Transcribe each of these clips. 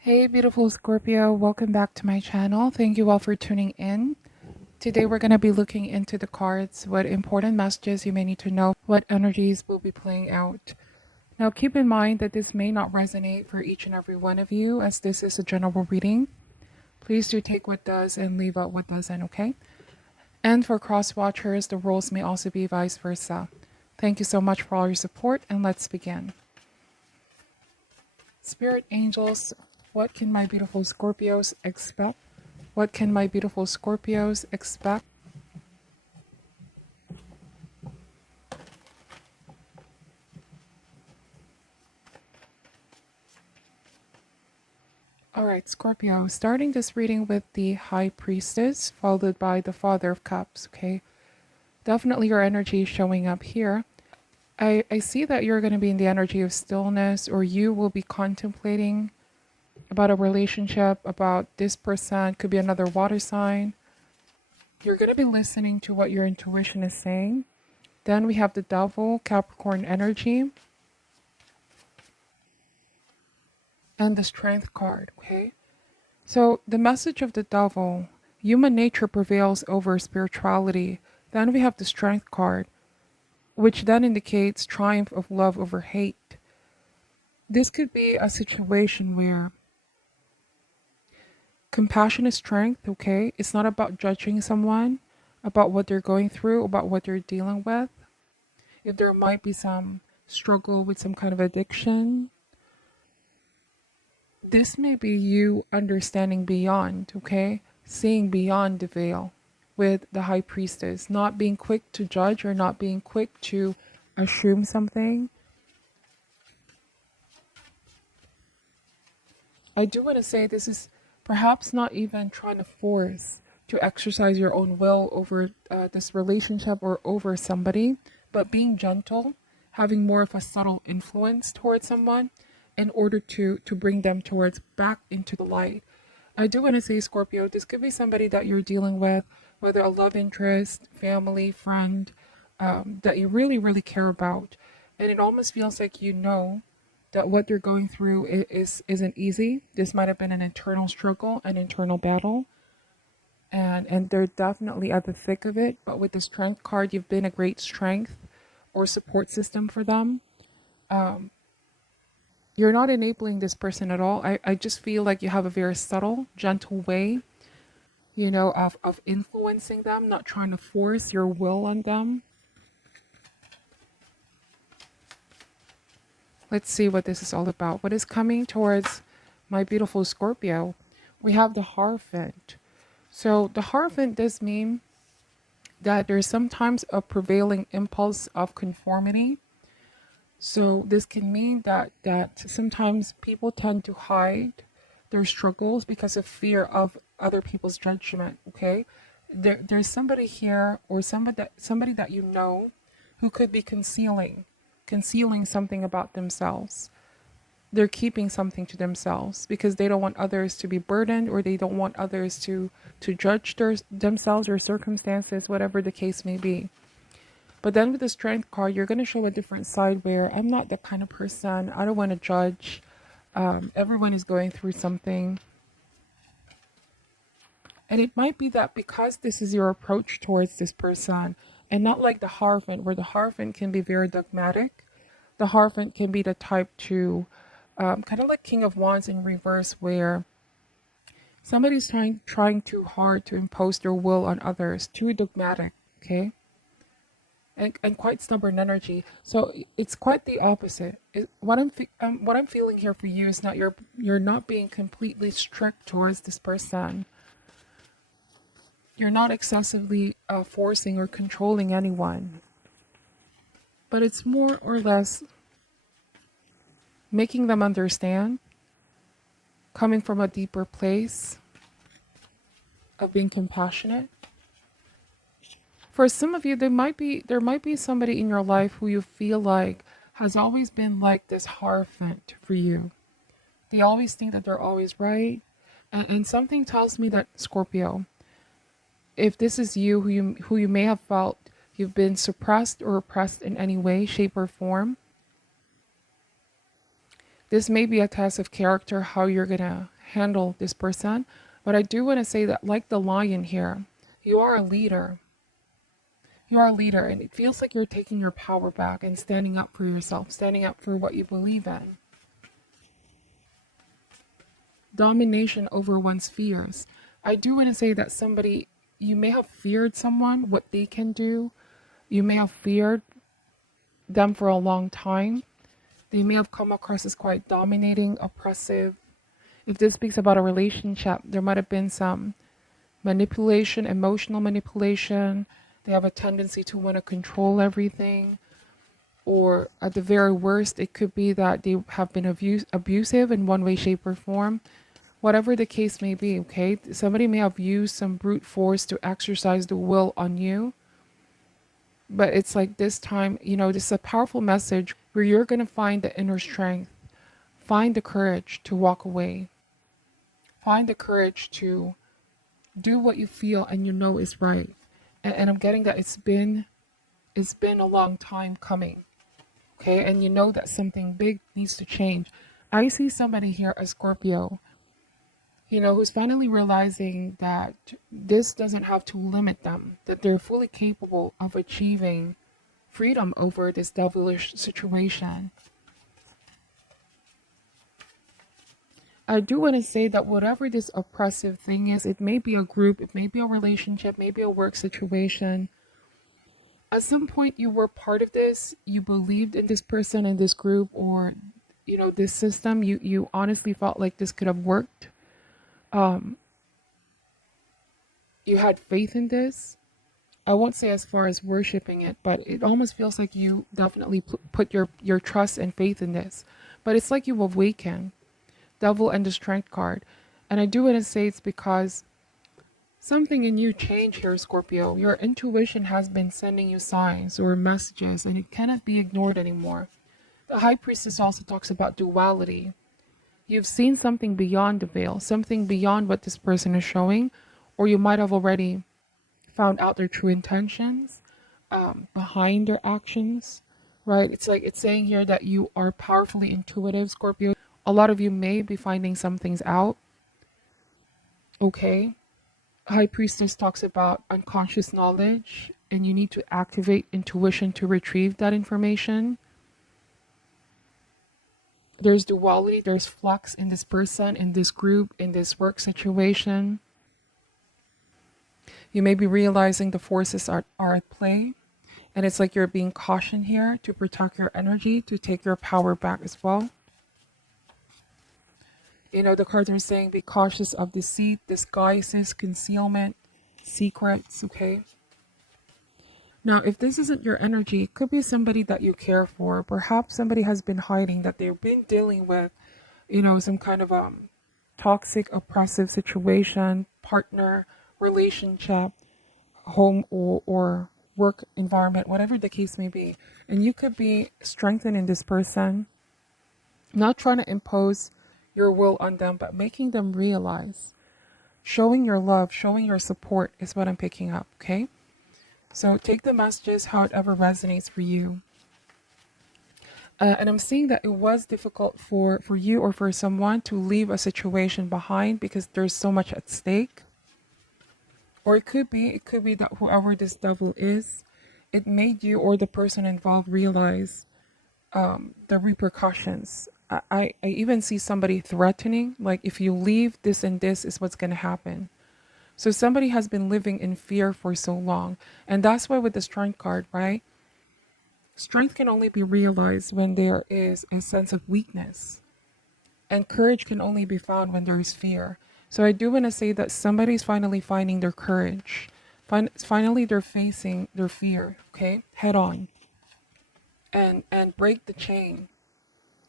Hey beautiful Scorpio, welcome back to my channel. Thank you all for tuning in. Today we're going to be looking into the cards, what important messages you may need to know, what energies will be playing out. Now keep in mind that this may not resonate for each and every one of you, as this is a general reading. Please do take what does and leave out what doesn't, okay? And for cross watchers, the roles may also be vice versa. Thank you so much for all your support, and let's begin. Spirit angels, what can my beautiful Scorpios expect? What can my beautiful Scorpios expect? Alright, Scorpio, starting this reading with the High Priestess, followed by the Father of Cups, okay? Definitely your energy is showing up here. I see that you're going to be in the energy of stillness, or you will be contemplating about a relationship, about this person, could be another water sign. You're going to be listening to what your intuition is saying. Then we have the Devil, Capricorn energy, and the Strength card, okay? So the message of the Devil, human nature prevails over spirituality. Then we have the Strength card, which then indicates triumph of love over hate. This could be a situation where compassion is strength, okay? It's not about judging someone, about what they're going through, about what they're dealing with. If there might be some struggle with some kind of addiction, this may be you understanding beyond, okay? Seeing beyond the veil with the High Priestess, not being quick to judge or not being quick to assume something. I do want to say this is perhaps not even trying to force to exercise your own will over this relationship or over somebody, but being gentle, having more of a subtle influence towards someone in order to bring them towards back into the light. I do want to say, Scorpio, this could be somebody that you're dealing with, whether a love interest, family, friend, that you really, really care about. And it almost feels like you know that what they're going through isn't easy. This might have been an internal struggle, an internal battle. And they're definitely at the thick of it. But with the Strength card, you've been a great strength or support system for them. You're not enabling this person at all. I just feel like you have a very subtle, gentle way, of influencing them, not trying to force your will on them. Let's see what this is all about. What is coming towards my beautiful Scorpio? We have the Hierophant. So the Hierophant does mean that there's sometimes a prevailing impulse of conformity. So this can mean that sometimes people tend to hide their struggles because of fear of other people's judgment. Okay, there's somebody here, or somebody that you know, who could be concealing something about themselves. They're keeping something to themselves because they don't want others to be burdened, or they don't want others to judge themselves or circumstances, whatever the case may be. But then with the Strength card, you're going to show a different side where I'm not that kind of person. I don't want to judge. Everyone is going through something. And it might be that because this is your approach towards this person, and not like the Hierophant, where the Hierophant can be very dogmatic. The Hierophant can be the type to, kind of like King of Wands in reverse, where somebody's trying too hard to impose their will on others, too dogmatic, okay? And quite stubborn energy. So it's quite the opposite. What I'm feeling here for you is not you're not being completely strict towards this person. You're not excessively forcing or controlling anyone, but it's more or less making them understand, coming from a deeper place of being compassionate. For some of you, there might be somebody in your life who you feel like has always been like this Hierophant for you. They always think that they're always right. And something tells me that, Scorpio, if this is you, who you may have felt you've been suppressed or oppressed in any way, shape, or form, This may be a test of character, how you're going to handle this person. But I do want to say that, like the lion here, you are a leader. You are a leader, and it feels like you're taking your power back and standing up for yourself, standing up for what you believe in. Domination over one's fears. I do want to say that somebody, you may have feared someone, what they can do. You may have feared them for a long time. They may have come across as quite dominating, oppressive. If this speaks about a relationship, there might have been some manipulation, emotional manipulation. They have a tendency to want to control everything. Or at the very worst, it could be that they have been abusive in one way, shape, or form. Whatever the case may be, okay? Somebody may have used some brute force to exercise the will on you. But it's like this time, this is a powerful message where you're going to find the inner strength. Find the courage to walk away. Find the courage to do what you feel and you know is right. And I'm getting that it's been a long time coming. Okay, and you know that something big needs to change. I see somebody here, a Scorpio, who's finally realizing that this doesn't have to limit them, that they're fully capable of achieving freedom over this devilish situation. I do want to say that whatever this oppressive thing is, it may be a group, it may be a relationship, maybe a work situation. At some point you were part of this, you believed in this person, in this group, or this system. You honestly felt like this could have worked. You had faith in this. I won't say as far as worshiping it, but it almost feels like you definitely put your trust and faith in this. But it's like you awaken. Devil and the Strength card. And I do want to say it's because something in you changed here, Scorpio. Your intuition has been sending you signs or messages, and it cannot be ignored anymore. The High Priestess also talks about duality. You've seen something beyond the veil, something beyond what this person is showing, or you might have already found out their true intentions behind their actions, right? It's like it's saying here that you are powerfully intuitive, Scorpio. A lot of you may be finding some things out. Okay. High Priestess talks about unconscious knowledge, and you need to activate intuition to retrieve that information. There's duality, there's flux in this person, in this group, in this work situation. You may be realizing the forces are at play, and it's like you're being cautioned here to protect your energy, to take your power back as well. The cards are saying be cautious of deceit, disguises, concealment, secrets, okay? Now, if this isn't your energy, it could be somebody that you care for. Perhaps somebody has been hiding, that they've been dealing with, some kind of toxic, oppressive situation, partner, relationship, home or work environment, whatever the case may be. And you could be strengthening this person, not trying to impose your will on them, but making them realize, showing your love, showing your support is what I'm picking up, okay? So take the messages however resonates for you. And I'm seeing that it was difficult for you or for someone to leave a situation behind because there's so much at stake. Or it could be that whoever this devil is, it made you or the person involved realize the repercussions. I even see somebody threatening, like if you leave, this and this is what's going to happen. So somebody has been living in fear for so long. And that's why with the Strength card, right? Strength can only be realized when there is a sense of weakness. And courage can only be found when there is fear. So I do want to say that somebody's finally finding their courage. Finally, they're facing their fear, okay? Head on. And break the chain.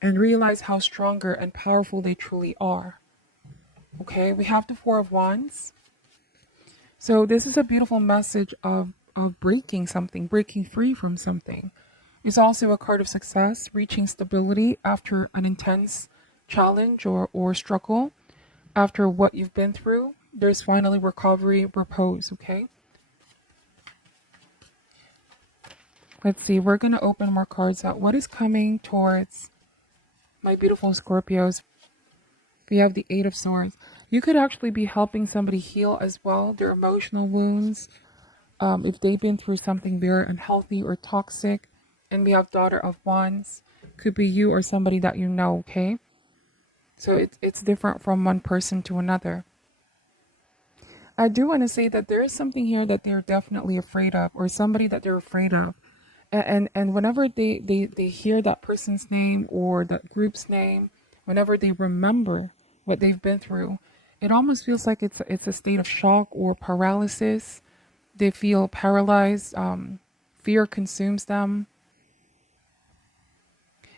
And realize how stronger and powerful they truly are. Okay, we have the Four of Wands. So this is a beautiful message of breaking something, breaking free from something. It's also a card of success, reaching stability after an intense challenge or struggle. After what you've been through, there's finally recovery, repose, okay? Let's see, we're going to open more cards out. What is coming towards My beautiful Scorpios, we have the Eight of Swords. You could actually be helping somebody heal as well, their emotional wounds. If they've been through something very unhealthy or toxic. And we have Daughter of Wands. Could be you or somebody that you know, okay? So it's different from one person to another. I do want to say that there is something here that they're definitely afraid of, or somebody that they're afraid of. And whenever they hear that person's name or that group's name, whenever they remember what they've been through, it almost feels like it's a state of shock or paralysis. They feel paralyzed. Fear consumes them.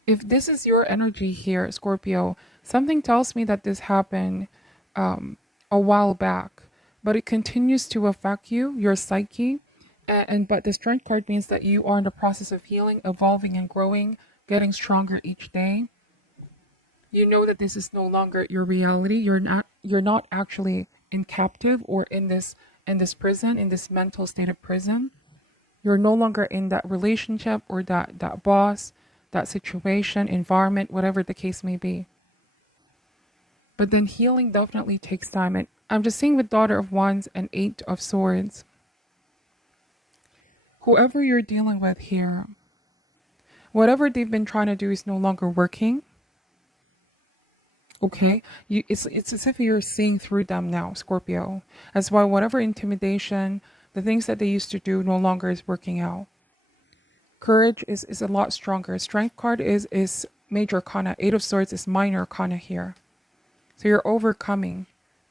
If this is your energy here, Scorpio, something tells me that this happened a while back, but it continues to affect you, your psyche. And but the strength card means that you are in the process of healing, evolving and growing, getting stronger each day. You know that this is no longer your reality. You're not actually in captive or in this prison, in this mental state of prison. You're no longer in that relationship or that boss, that situation, environment, whatever the case may be. But then healing definitely takes time. And I'm just seeing with Daughter of Wands and Eight of Swords. Whoever you're dealing with here, whatever they've been trying to do is no longer working. Okay, it's as if you're seeing through them now, Scorpio. That's why whatever intimidation, the things that they used to do no longer is working out. Courage is a lot stronger. Strength card is major arcana. Eight of Swords is minor arcana here. So you're overcoming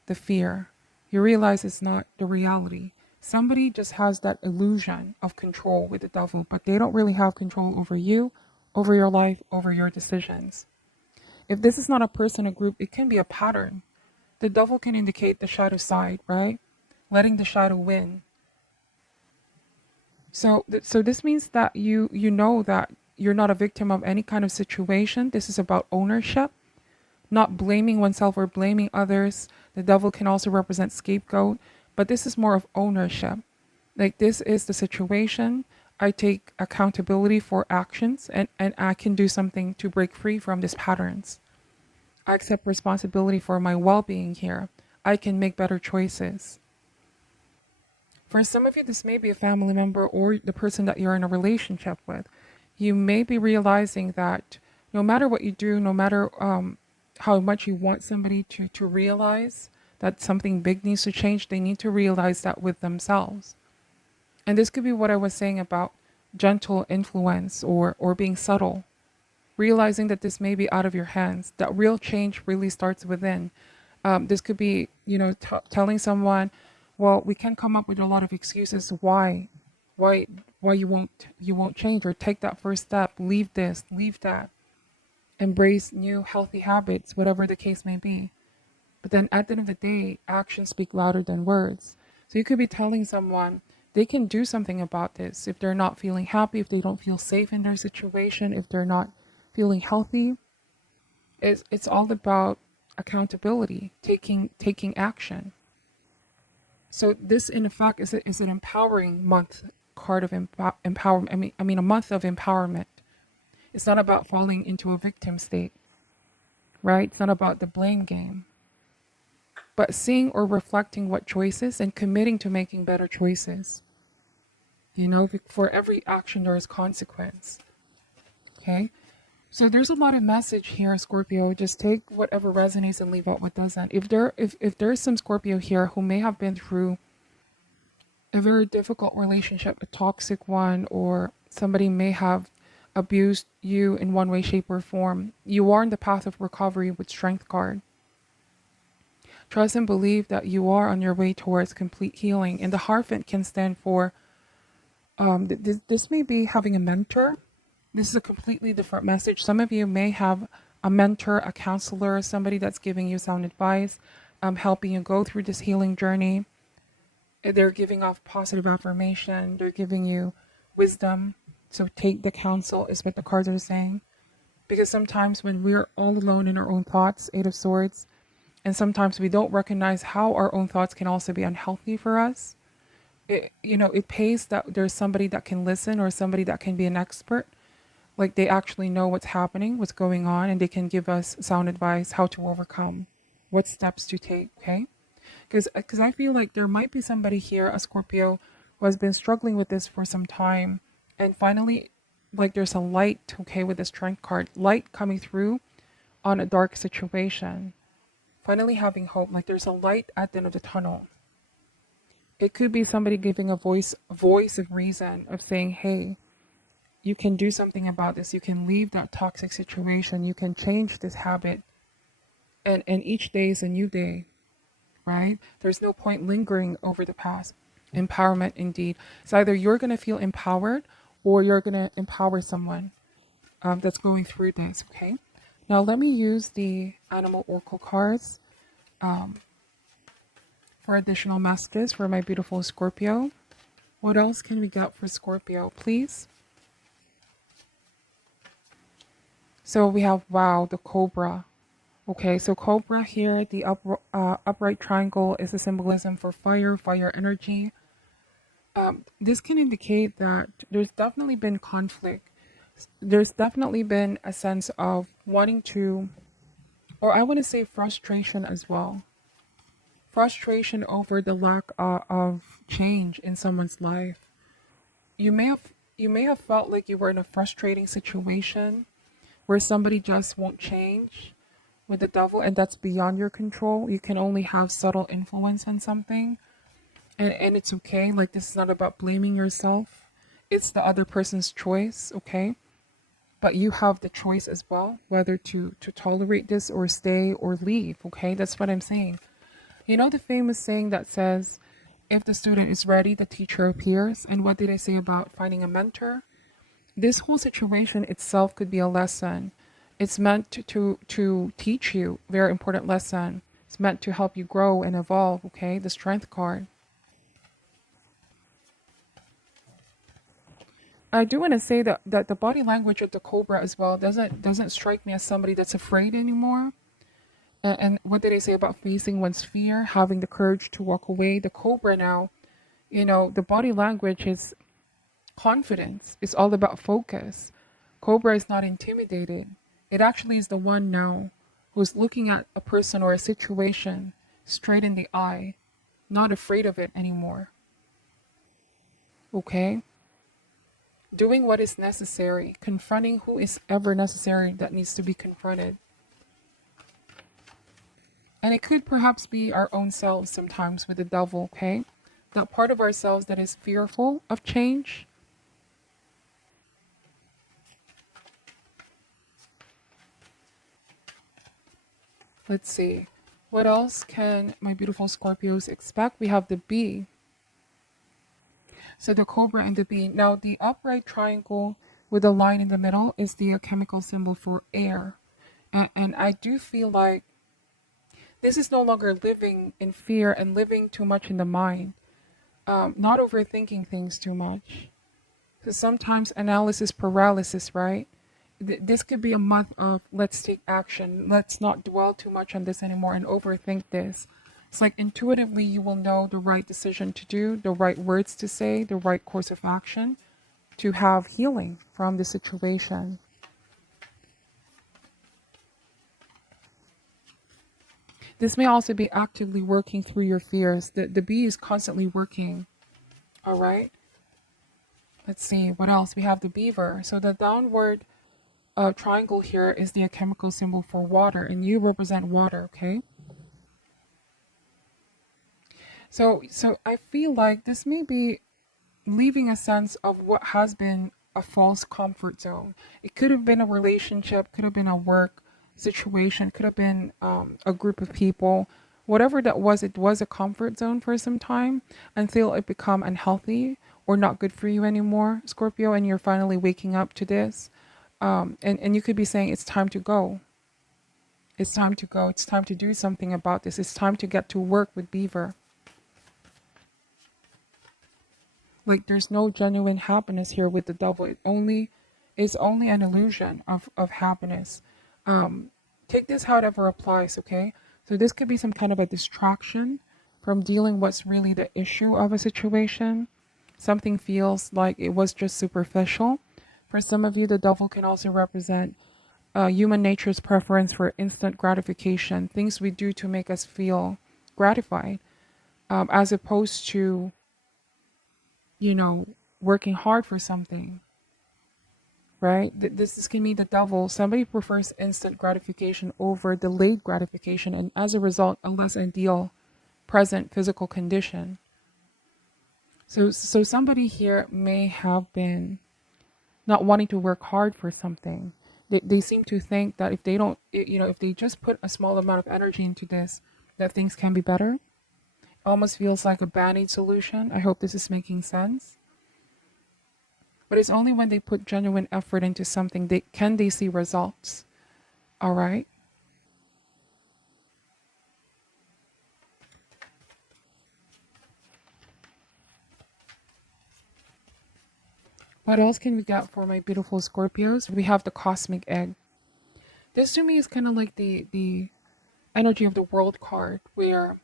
the fear. You realize it's not the reality. Somebody just has that illusion of control with the devil, but they don't really have control over you, over your life, over your decisions. If this is not a person or group, it can be a pattern. The devil can indicate the shadow side, right? Letting the shadow win. So this means that you know that you're not a victim of any kind of situation. This is about ownership, not blaming oneself or blaming others. The devil can also represent scapegoat, but this is more of ownership. Like, this is the situation. I take accountability for actions, and I can do something to break free from these patterns. I accept responsibility for my well-being here. I can make better choices. For some of you, this may be a family member or the person that you're in a relationship with. You may be realizing that no matter what you do, no matter how much you want somebody to realize that something big needs to change, they need to realize that with themselves. And this could be what I was saying about gentle influence or being subtle. Realizing that this may be out of your hands, that real change really starts within. This could be, telling someone, well, we can come up with a lot of excuses why you won't change, or take that first step, leave this, leave that, embrace new healthy habits, whatever the case may be. But then at the end of the day, actions speak louder than words. So you could be telling someone they can do something about this if they're not feeling happy, if they don't feel safe in their situation, if they're not feeling healthy. It's all about accountability, taking action. So this, in effect, is an empowering month card of empowerment. I mean, a month of empowerment. It's not about falling into a victim state, right? It's not about the blame game, but seeing or reflecting what choices and committing to making better choices. For every action there is consequence. Okay. So there's a lot of message here, Scorpio. Just take whatever resonates and leave out what doesn't. If there's some Scorpio here who may have been through a very difficult relationship, a toxic one, or somebody may have abused you in one way, shape, or form, you are in the path of recovery with Strength card. Trust and believe that you are on your way towards complete healing. And the Hierophant can stand for, this may be having a mentor. This is a completely different message. Some of you may have a mentor, a counselor, somebody that's giving you sound advice, helping you go through this healing journey. They're giving off positive affirmation. They're giving you wisdom. So take the counsel, is what the cards are saying. Because sometimes when we're all alone in our own thoughts, Eight of Swords, and sometimes we don't recognize how our own thoughts can also be unhealthy for us. It pays that there's somebody that can listen or somebody that can be an expert. Like they actually know what's happening, what's going on, and they can give us sound advice how to overcome, what steps to take, okay? Because I feel like there might be somebody here, a Scorpio, who has been struggling with this for some time, and finally, like there's a light, okay, with this Strength card, light coming through on a dark situation. Finally having hope, like there's a light at the end of the tunnel. It could be somebody giving a voice of reason, of saying, hey, you can do something about this. You can leave that toxic situation. You can change this habit. And each day is a new day, right? There's no point lingering over the past. Empowerment, indeed. It's either you're going to feel empowered or you're going to empower someone that's going through this, okay? Now, let me use the animal oracle cards for additional messages for my beautiful Scorpio. What else can we get for Scorpio, please? So we have, wow, the cobra. Okay, so cobra here, the upright triangle is a symbolism for fire, fire energy. This can indicate that there's definitely been conflict. There's definitely been a sense of wanting to, or I want to say frustration as well. Frustration over the lack of change in someone's life. You may have you may have felt like you were in a frustrating situation where somebody just won't change with the devil, and that's beyond your control. You can only have subtle influence on something, and it's okay. Like, this is not about blaming yourself, it's the other person's choice, okay? But you have the choice as well, whether to tolerate this or stay or leave, okay? That's what I'm saying. You know the famous saying that says, if the student is ready, the teacher appears. And what did I say about finding a mentor? This whole situation itself could be a lesson. It's meant to teach you very important lesson. It's meant to help you grow and evolve, okay? The Strength card. I do want to say that the body language of the cobra as well doesn't strike me as somebody that's afraid anymore. And what did I say about facing one's fear, having the courage to walk away? The cobra now, the body language is confidence. It's all about focus. Cobra is not intimidated. It actually is the one now who's looking at a person or a situation straight in the eye, not afraid of it anymore. Okay? Doing what is necessary, confronting who is ever necessary that needs to be confronted. And it could perhaps be our own selves sometimes with the devil, okay? That part of ourselves that is fearful of change. Let's see. What else can my beautiful Scorpios expect? We have the bee. So the cobra and the bee. Now, the upright triangle with a line in the middle is the chemical symbol for air. And I do feel like this is no longer living in fear and living too much in the mind. Not overthinking things too much. Because sometimes analysis paralysis, right? This could be a month of let's take action. Let's not dwell too much on this anymore and overthink this. It's like intuitively you will know the right decision to do, the right words to say, the right course of action to have healing from the situation. This may also be actively working through your fears. The bee is constantly working. All right. Let's see what else. We have the beaver. So the downward triangle here is the chemical symbol for water, and you represent water. Okay. So I feel like this may be leaving a sense of what has been a false comfort zone. It could have been a relationship, could have been a work situation, could have been a group of people. Whatever that was, it was a comfort zone for some time until it become unhealthy or not good for you anymore, Scorpio, and you're finally waking up to this. And you could be saying it's time to go. It's time to go. It's time to do something about this. It's time to get to work with Beaver. Like, there's no genuine happiness here with the devil. It's only an illusion of happiness. Take this however applies, okay? So this could be some kind of a distraction from dealing what's really the issue of a situation. Something feels like it was just superficial For some of you, the devil can also represent human nature's preference for instant gratification, things we do to make us feel gratified, as opposed to, you know, working hard for something, right? This can mean the devil. Somebody prefers instant gratification over delayed gratification, and as a result, a less ideal present physical condition. So somebody here may have been not wanting to work hard for something. They seem to think that if they don't, if they just put a small amount of energy into this, that things can be better. Almost feels like a band-aid solution. I hope this is making sense. But it's only when they put genuine effort into something they see results. All right. What else can we get for my beautiful Scorpios? We have the cosmic egg. This to me is kind of like the energy of the world card, where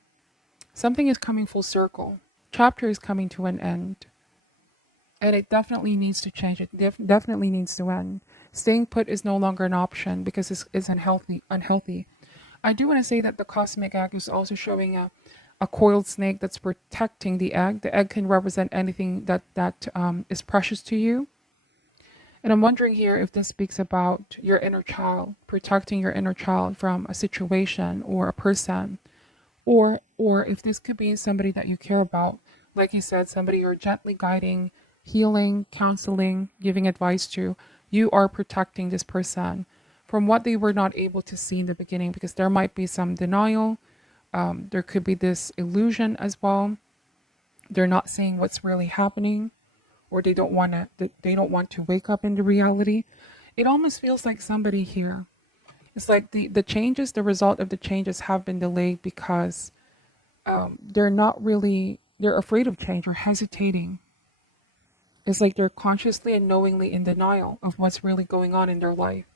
something is coming full circle. Chapter is coming to an end. And it definitely needs to change. It definitely needs to end. Staying put is no longer an option because it's unhealthy. I do want to say that the cosmic egg is also showing a coiled snake that's protecting the egg. The egg can represent anything that is precious to you. And I'm wondering here if this speaks about your inner child, protecting your inner child from a situation or a person, or if this could be somebody that you care about. Like you said, somebody you're gently guiding, healing, counseling, giving advice to. You are protecting this person from what they were not able to see in the beginning, because there might be some denial. There could be this illusion as well. They're not seeing what's really happening, or they don't want to wake up into reality. It almost feels like somebody here. It's like the changes, the result of the changes have been delayed because they're afraid of change or hesitating. It's like they're consciously and knowingly in denial of what's really going on in their life.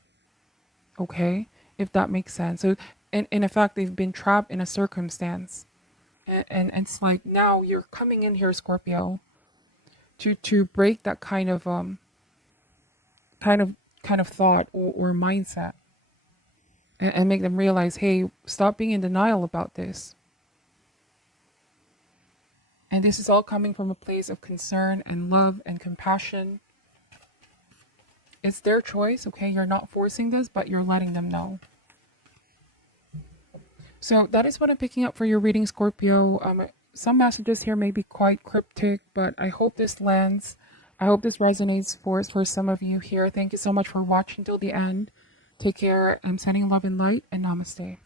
Okay? If that makes sense. So, in effect, they've been trapped in a circumstance. And it's like now you're coming in here, Scorpio, to break that kind of thought or mindset, and make them realize, hey, stop being in denial about this. And this is all coming from a place of concern and love and compassion. It's their choice, okay? You're not forcing this, but you're letting them know. So that is what I'm picking up for your reading, Scorpio. Some messages here may be quite cryptic, but I hope this lands. I hope this resonates for some of you here. Thank you so much for watching till the end. Take care. I'm sending love and light, and namaste.